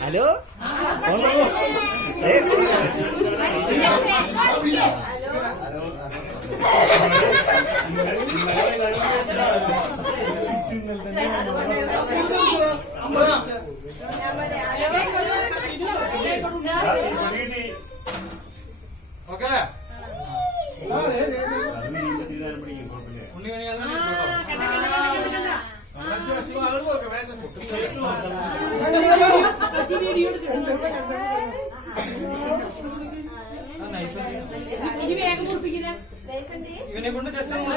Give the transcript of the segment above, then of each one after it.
Hello ഇവനെ കൊണ്ട് just അങ്ങനെ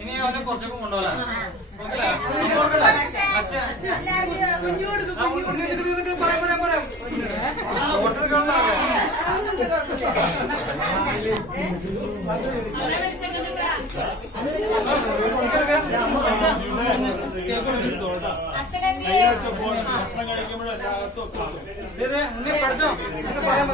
ഇനി അവനെ കുറച്ചൊക്കെ കൊണ്ടുപോകാം. മുന്നേ പഠിച്ചോ പറയാൻ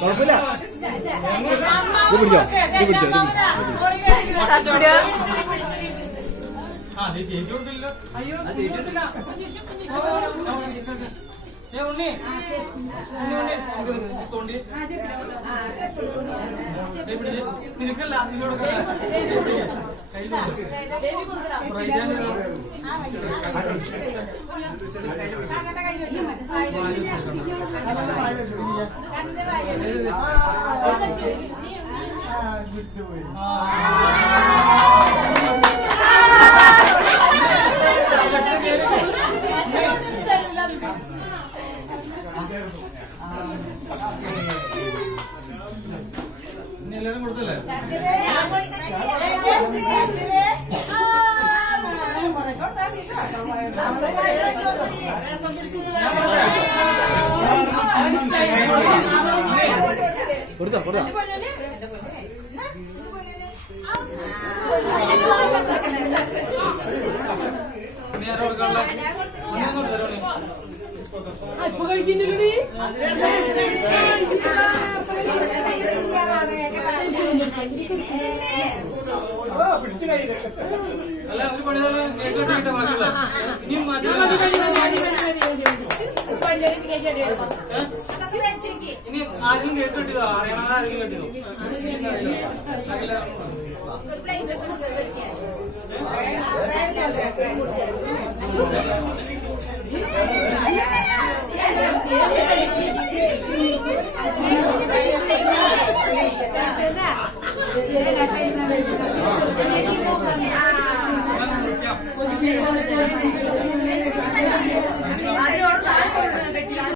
കുഴപ്പമില്ല. ഇത് പിടിച്ചോ, ഇത് പിടിച്ചോ, ഇത് പിടിച്ചോ. ചേച്ചി കൊടുത്തില്ല. അയ്യോ ചേച്ചില്ല. ഉണ്ണി തോണ്ടി നിനക്കല്ല നിന്നോട് കയ്യിൽ എല്ലാരും കൊടുത്തല്ലേ? കൊടുത്തോ കൊടുത്തോ. ഇനി ആരോ കൊടുക്കാനുള്ള ഇപ്പൊ കഴിക്കുന്നില്ലേ? അല്ല ഒരു പണി കേട്ടിട്ട് ബാക്കിയുള്ള ഇനിയും മാറ്റി ഇനി ആരെങ്കിലും കേട്ടിട്ടോ അറിയണത് ആരെങ്കിലും കേട്ടിട്ടോ